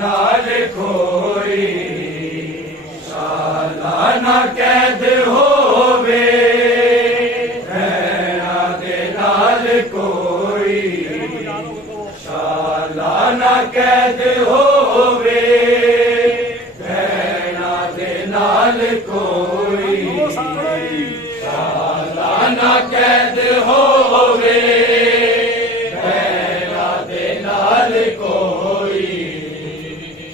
नाल कोई सालाना कैद होवे, भैणा दे नाल कोई सालाना कैद होवे, भैणा दे नाल कोई सालाना कैद होवे, भैणा दे नाल कोई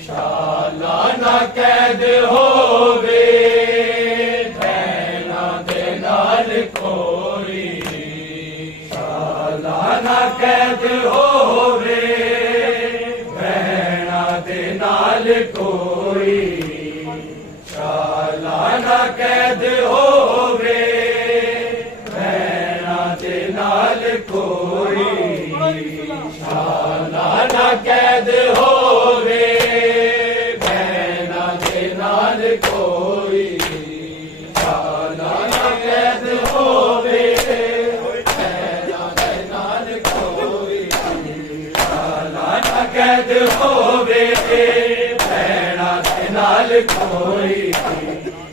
सालाना कैद होवे, भैणा दे नाल कोई सालाना कैद होवे, भैणा दे नाल कोई सालाना कैद होवे, भैणा दे नाल कोई सालाना कैद होवे, कोई सालाना कैद होवे, भैणा दे नाल कोई सालाना कैद होवे, भैणा दे नाल कोई सालाना कैद होवे, भैणा दे नाल कोई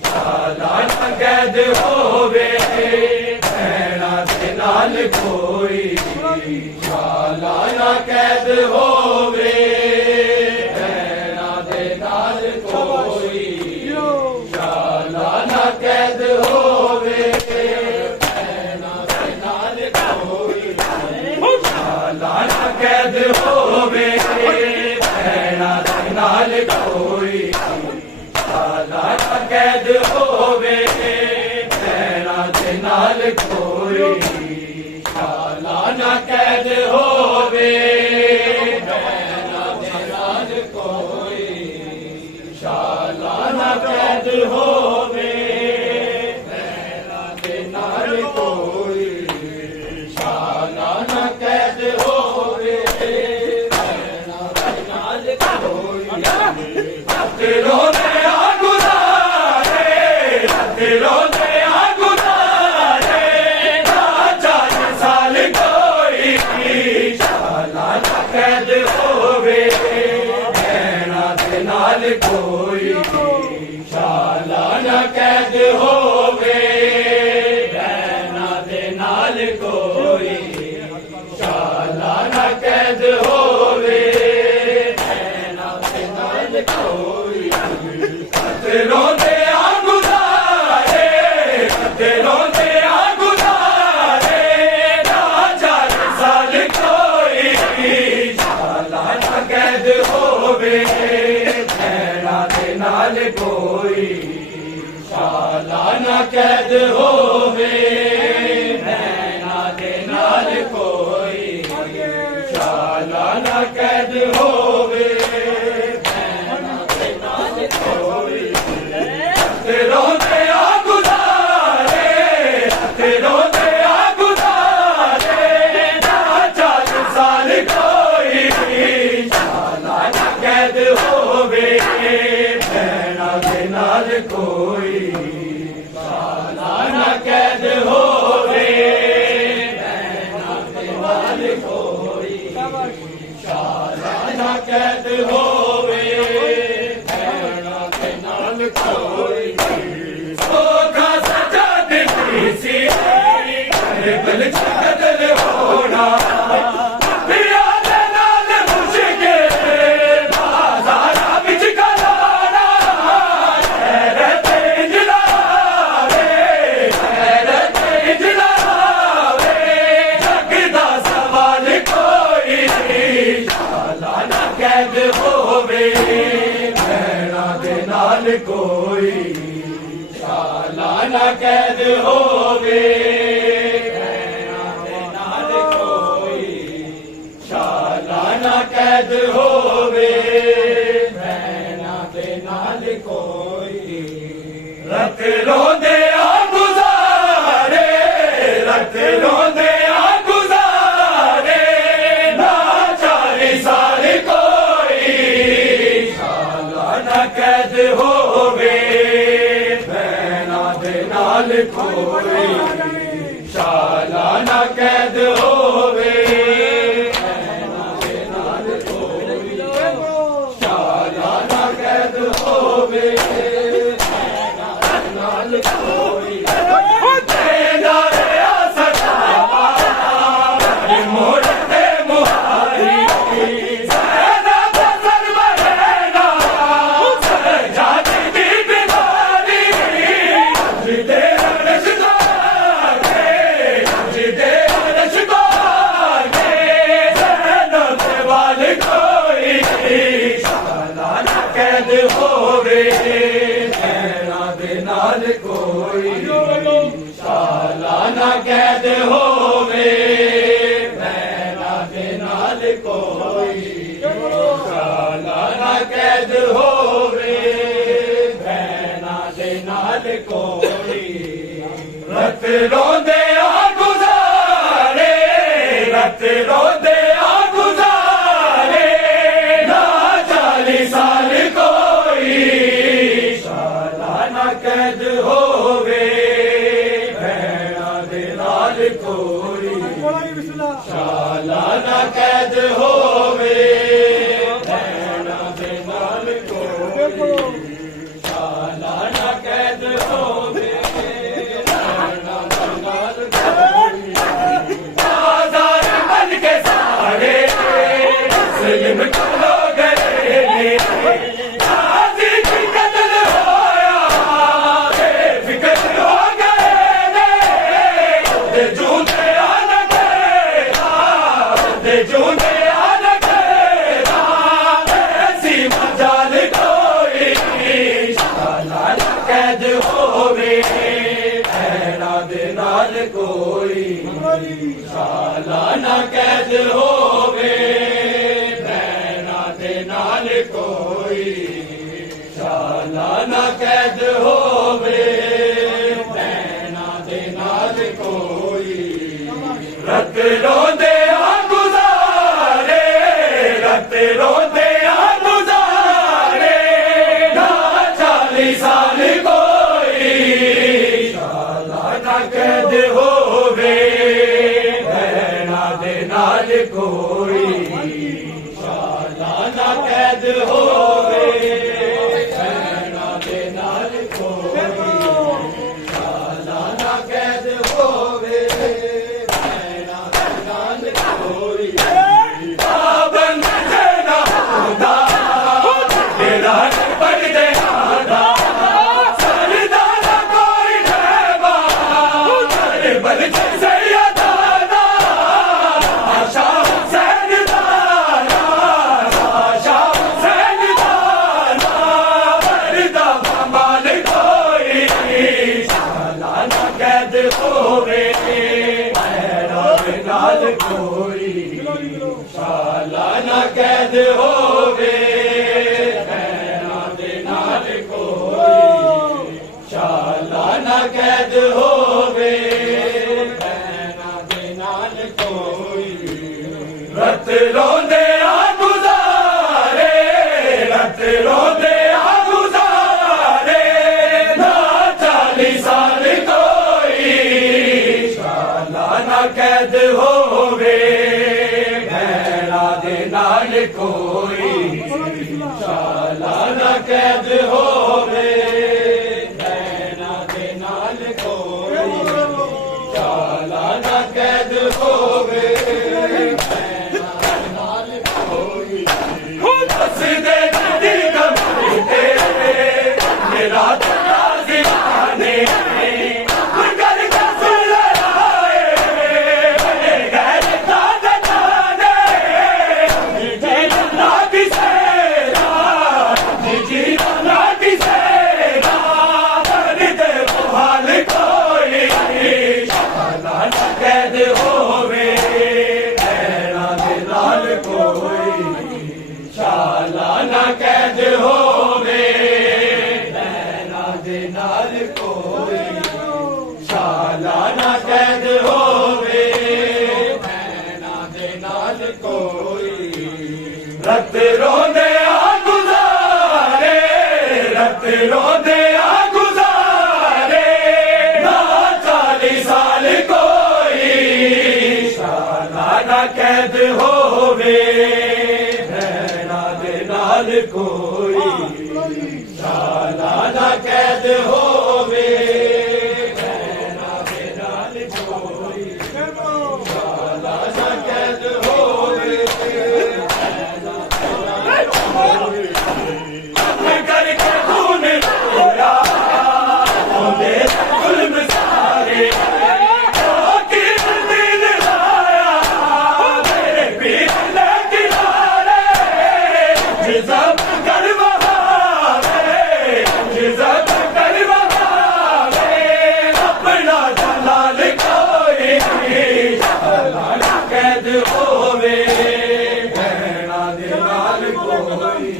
सालाना कैद होवे, भैणा दे नाल कोई सालाना कैद होवे, भैणा दे नाल कोई सालाना कैद होवे, भैणा दे नाल कोई सालाना कैद होवे, भैणा दे नाल कोई सालाना कैद होवे, भैणा दे नाल कोई सालाना कैद होवे, भैणा दे नाल कोई सालाना कैद होवे, भैणा दे नाल कोई रोने आ गुज़ारे, रोने आ गुज़ारे, ना 4 साल कोई सालाना कैद होवे, भैणा दे नाल कोई सालाना कैद होवे, भैणा दे नाल कोई सालाना कैद होवे, भैणा दे नाल कोई रोंदे आ गुज़ारे, रोंदे आ गुज़ारे, ना 4 साल कोई सालाना कैद होवे, भैणा दे नाल कोई सालाना कैद होवे, भैणा दे नाल कोई सालाना कैद होवे, भैणा दे नाल कोई रोंदे आ गुज़ारे, रोंदे आ गुज़ारे, ना 4 साल कोई सालाना कैद होवे, भैणा दे नाल कोई सालाना कैद होवे, भैणा दे नाल कोई सालाना कैद होवे, भैणा दे नाल कोई सोखा सजा दिती सी बल छकदल होना, पिया दे नाल मुश्किल बाज़ारा विच कलाना, हैरत इंज लावे, हैरत इंज लावे, जग दा सवाल कोई सालाना कैद होवे, भैणा दे नाल कोई सालाना कैद होवे, भैणा दे नाल कोई सालाना कैद होवे, भैणा दे नाल कोई रत रोंदे आ गुज़ारे, रत रोंदे आ गुज़ारे, ना 4 साल कोई सालाना कैद होवे, भैणा दे नाल नाल कोई शाला ना कैद होवे भैणां दे नाल कोई शाला ना कैद होवे भैणां दे नाल कोई तेरा रहा सदा मोड़ ते मुहारी सदा फसल बरेना जाती दी बीमारी जिदे रश्ता के जिदे रश्ता के जन्नत वाल कोई शाला ना कैद होवे भैणां दे नाल कोई शाला ना कैद होवे भैणां दे नाल कोई शाला ना कैद होवे भैणां दे नाल कोई रत रोंदे आ गुजारे रत रोंदे आ गुजारे ना 40 साल कोई शाला ना कैद होवे भैणां दे नाल कोई शाला ना कैद होवे भैणां दे नाल कोई शाला ना कैद होवे भैणां दे नाल कोई आजाद बन के सारे मुस्लिम कलो गए आजी की कत्ल होया बेफिक्र हो गए ने जूते आन गए जूते आन गए ऐसी मजाल कोई शाला ना कैद होवे भैणां दे नाल कोई शाला ना कैद होवे भैणां दे नाल कोई शाला ना कैद होवे भैणां दे नाल कोई रत रोंदे आ गुजारे रत रोंदे आ गुजारे ना 40 साल कोई शाला ना कैद होवे भैणां दे नाल कोई शाला ना कैद होवे भैणां दे नाल कोई शाला ना कैद होवे भैणां दे नाल कोई पाबंद ना होंदा तेरा पड़ दे आदा सरदारा कोई ठहबा बल से दादा आशा हुसैन दाना आशा हुसैन दाना बरदा माल कोई शाला ना कैद होवे भैणां दे नाल कोई शाला ना कैद होवे भैणां दे नाल कोई शाला ना कैद होवे भैणां दे नाल कोई रत रोंदे आ गुजारे रत रोंदे आ गुजारे ना 40 साल कोई शाला ना कैद होवे भैणां दे नाल कोई शाला ना कैद होवे भैणां दे नाल कोई शाला ना कैद होवे भैणां दे नाल कोई हस दे दी कमर ते मेरा दीवाने कर के सुन लाए गैर का जाने जी लागी सेरा जी लागी सेरा कर दे हाल कोई शाला ना कैद होवे भैणां दे नाल कोई शाला ना कैद होवे भैणां दे नाल कोई शाला ना कैद होवे भैणां दे नाल कोई रत रोंदे आ गुजारे रत रोंदे आ गुजारे कैद होवे भैणा दे नाल कोई शाला ना कैद होवे भैणा दे नाल कोई शाला ना कैद होवे करके खून रोया होंदे जुल्म सारे कैद होवे भैणा दे नाल कोई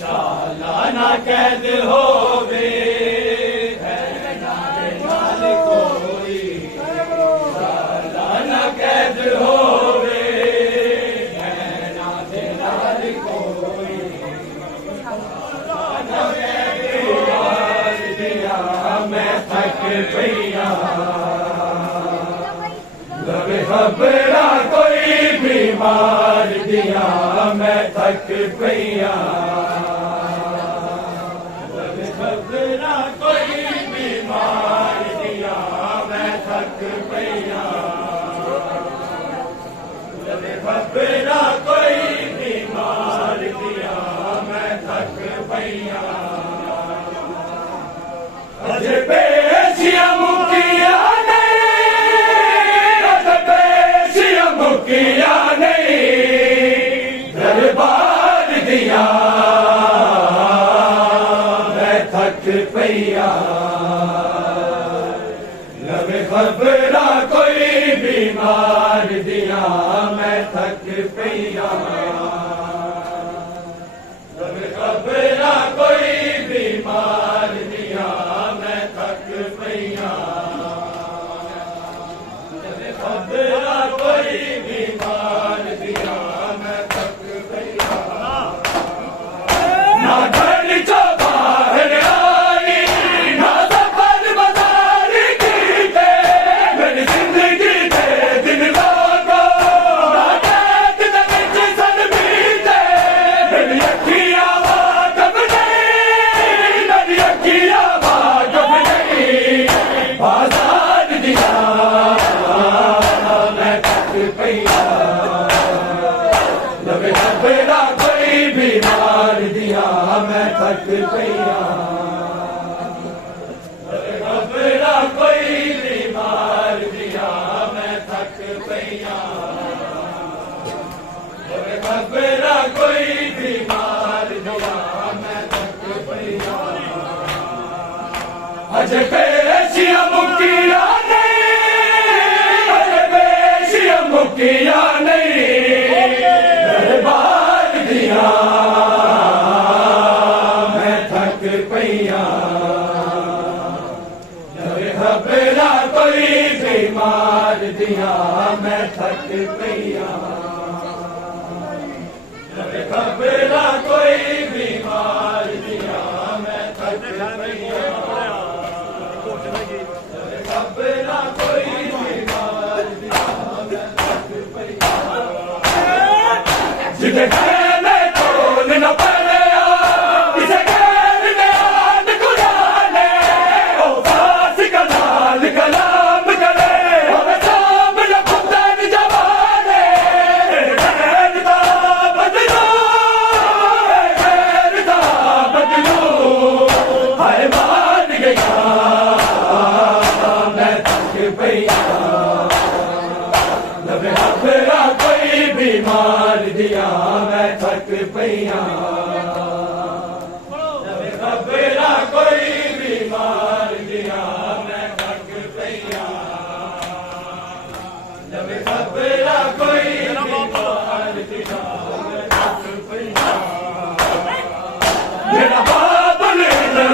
शाला ना कैद होवे भैणा दे नाल कोई शाला ना कैद होवे भैणा दे नाल कोई शाला दिया मैं थक पईया लवे खबरा कोई बीमार दिया मैं थक पईया लवे खबरा कोई बीमार दिया मैं थक पईया लवे खबरा कोई बीमार दिया मैं थक पईया अजे पेशिया मुकिया मुकिया नहीं दरबार दिया मैं थक पईया लवे खबरा कोई बीमार दिया मैं थक पईया लवे खबरा कोई बीमार दिया मैं थक पईया लवे खबरा कोई बीमार दिया मैं थक पईया ना घर चो बाहर आई ना सफर बाजार की थे मेरी जिंदगी दे दिन लागो ना कैद दे विच सन बीते मेरी अखियां वाकफ नहीं मेरी अखियां वाकफ नहीं बाजार दिया मैं थक पईया लवे खबरा कोई बीमार दिया मैं थक पईया लवे खबरा कोई बीमार दिया मैं थक पईया लवे खबरा कोई बीमार दिया मैं थक पईया अजे पेशिया मुकिया मुकिया नहीं दरबार दिया मैं थक पईया लवे खबरा कोई बीमार दिया मैं थक पईया लवे खबरा कोई बीमार दिया मैं थक पईया लवे खबरा कोई बीमार दिया जिसे घर में तोल न पड़या इसे घर में आन गुलाने ओ फास का लाल कलाम करे हमें सामने खुदन जवाने गैरता बदलो हाय मान गया मैं थक पईया लवे खबरा कोई बीमार दिया मैं थक पईया लवे खबरा कोई बीमार दिया मैं थक पईया लवे खबरा कोई बीमार दिया मैं थक पईया मेरा बाबल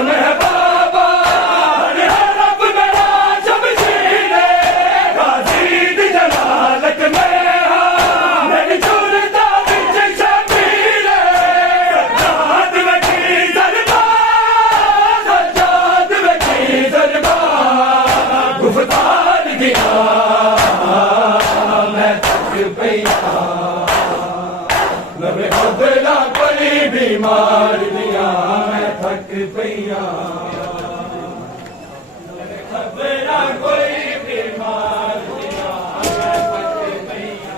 में बाबा रब मेरा शमशीर गाजी दी जलालत में मेरी चूरता विच शबीर बीमार दिया मैं थक पईया खबरा कोई बीमार दिया मैं थक पईया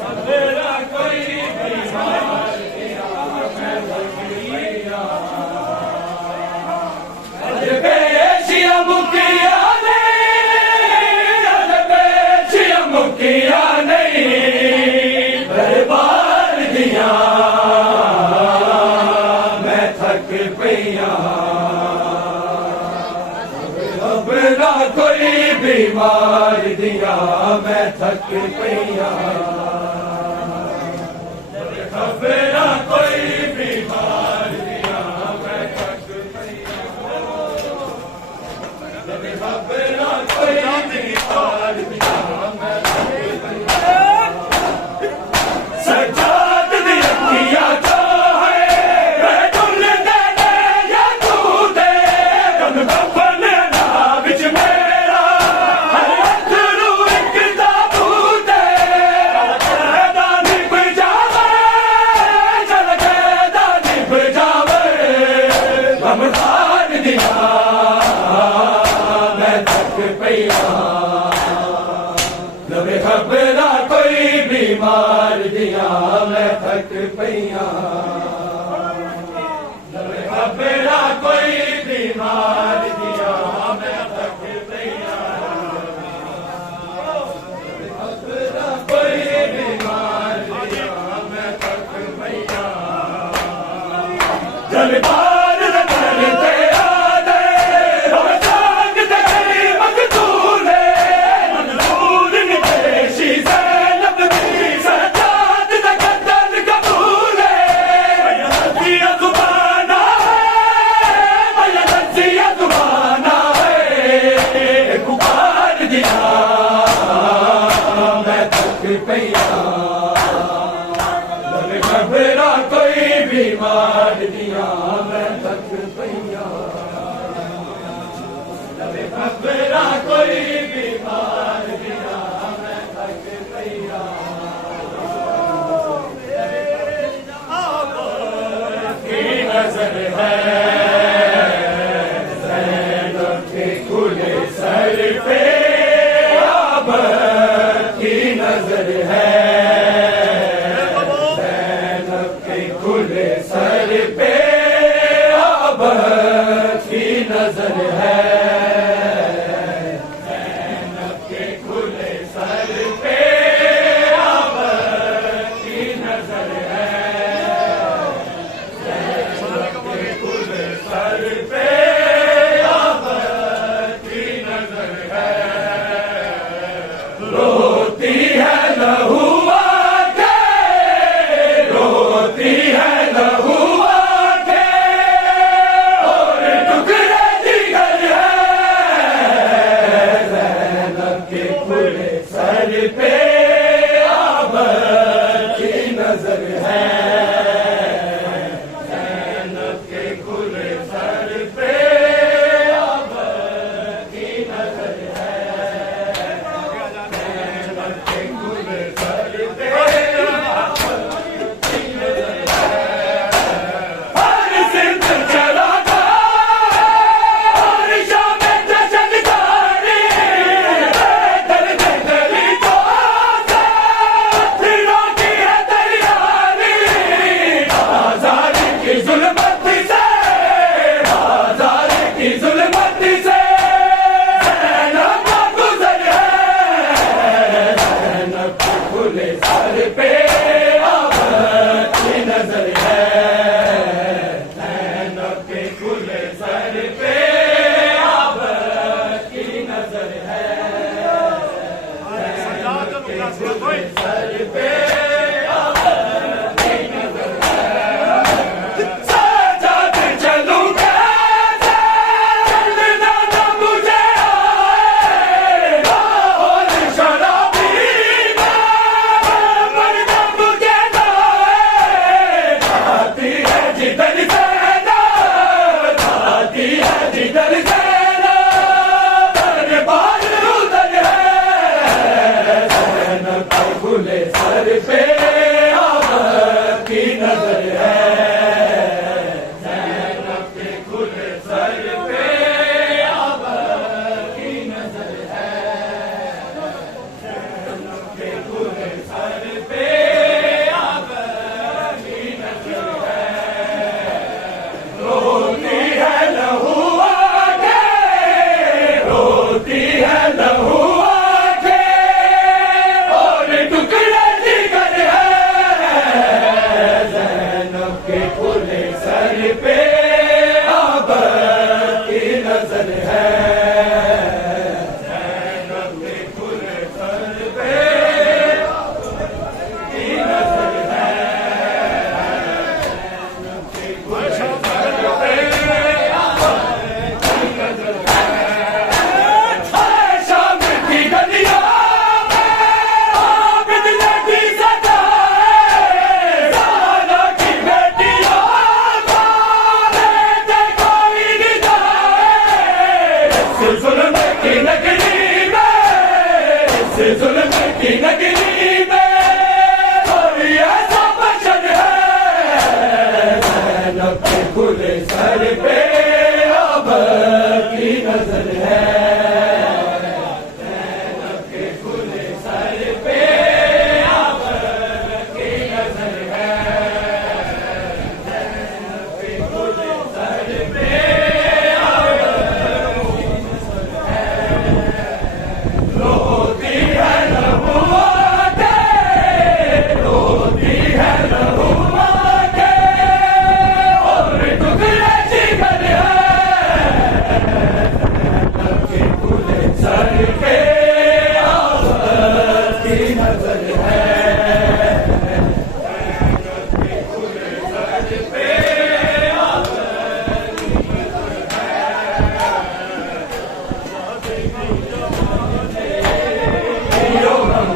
खबरा कोई बीमार दिया मैं थक पईया अज बेशिया मुकिया नहीं अज बेशिया मुकिया नहीं दरबार दिया मैं थक पईया खबरा कोई बीमार दिया मैं थक पईया खबरा कोई बीमार दिया मैं थक पईया खबरा कोई बीमार दिया मैं थक पईया सजाद दी अखियां जो है मैं तुल दे दे या तू दे रब कफन ना विच मेरा हर अथरू एक ताबूत जलदा निभ जावे जलदा निभ जावे रमजान दिया मैं थक पईया नबे खबरा कोई बीमार दिया मैं थक पईया नबे खबरा कोई बीमार दिया मैं थक पईया खबरा कोई बीमार दिया मैं थक पईया जलबार करते आदे हो जाग ते मकतूले मंजूर निदेशी ज़ैनब दी सजाद ते कदर कबूले मैया नज़िया ज़ुबाना है मैया नज़िया ज़ुबाना है पुकार दिया मैं थक पईया नबे खबरा कोई बीमार दिया मैं थक पईया नबे खबरा कोई बीमार दिया मैं थक पईया की नजर है ज़ैनब के खुले सर पे अब की नजर है ज़ैनब के खुले सर पे अब की नजर है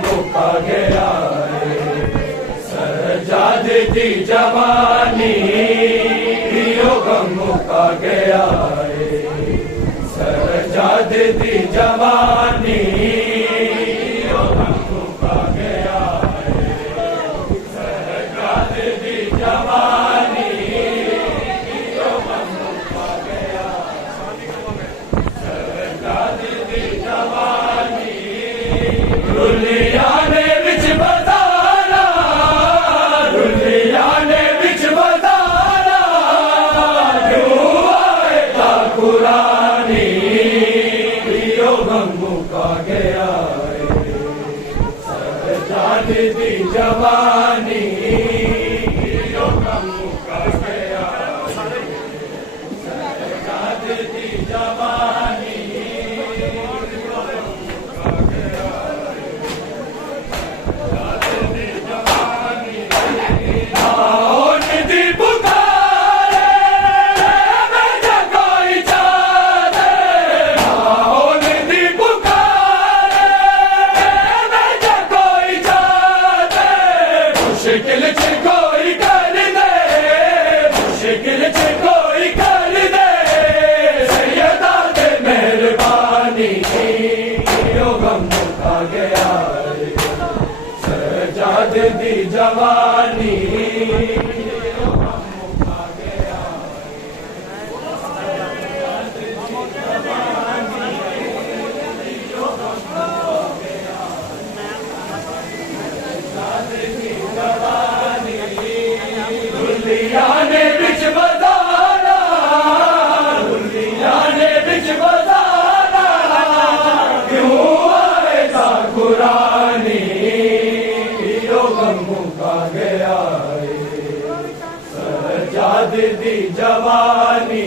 मुका गया सजाद दी जवानी मुका गया सजाद दी जवानी मुका गया सजाद दी जवानी मुका गया सजाद दी जवानी दुनिया ने बिच बताना दुनिया ने बिच बताना क्यों आएगा कुरानी मुका गया सजाद दी जवानी मुका गया सजाद दी जवानी मुश्किल च कोई कर दे मुश्किल च कोई कर दे सैयदा दे मेहरबानी गम मुका गया सजाद दी जवानी मुका गया दुनिया ने बिच बताना दुनिया ने बिच बताना क्यों आएगा कुरानी गम मुका गया सजाद दी जवानी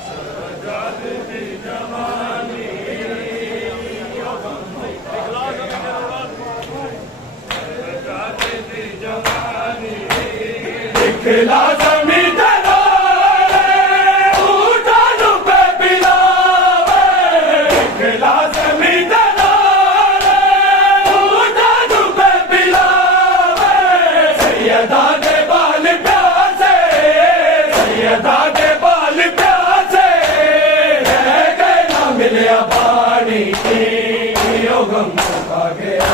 सजाद दी जवानी दिखला ज़मीं दलाले ऊँटों पे पिलावे दिखला ज़मीं दलाले ऊँटों पे पिलावे सैयदा के बाल प्यासे सैयदा के बाल प्यासे रह गए ना मिलिया पानी गम मुका गया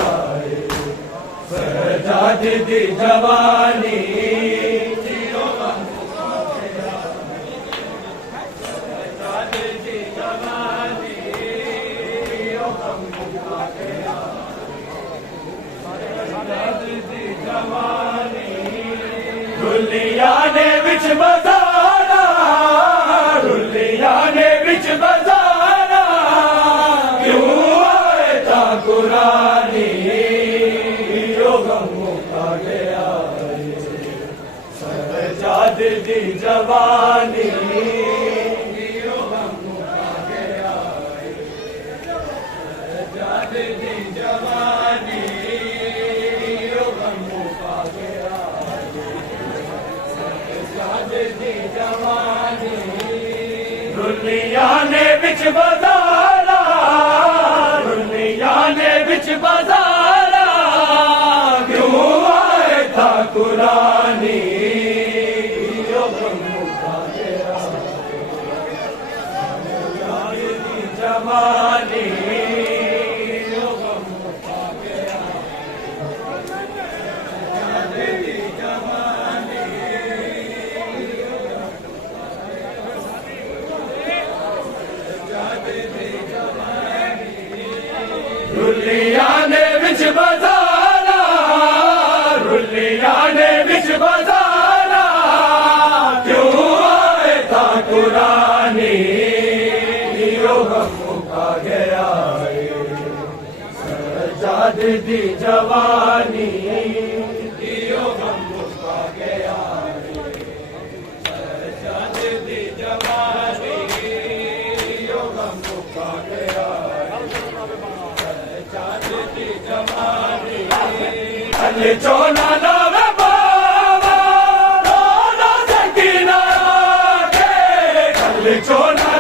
सजाद दी जवानी दुनिया ने बिच बताना दुनिया ने बिच बताना क्यों आएगा कुरानी गम मुका गया सजाद दी जवानी गम मुका गया सजाद दी जवानी गम मुका गया दुनिया ने बिच बताना दुनिया ने बिच बताना क्यों आएगा कुरानी गम मुका गया सजाद दी जवानी गम मुका गया सजाद दी जवानी दुनिया ने बिच बताना दुनिया ने बिच बताना क्यों आएगा कुरानी गम मुका गया सजाद दी जवानी गम मुका गया सजाद दी जवानी गम मुका गया सजाद दी जवानी चोना नावे बाबा रोना ਚੋਲਾ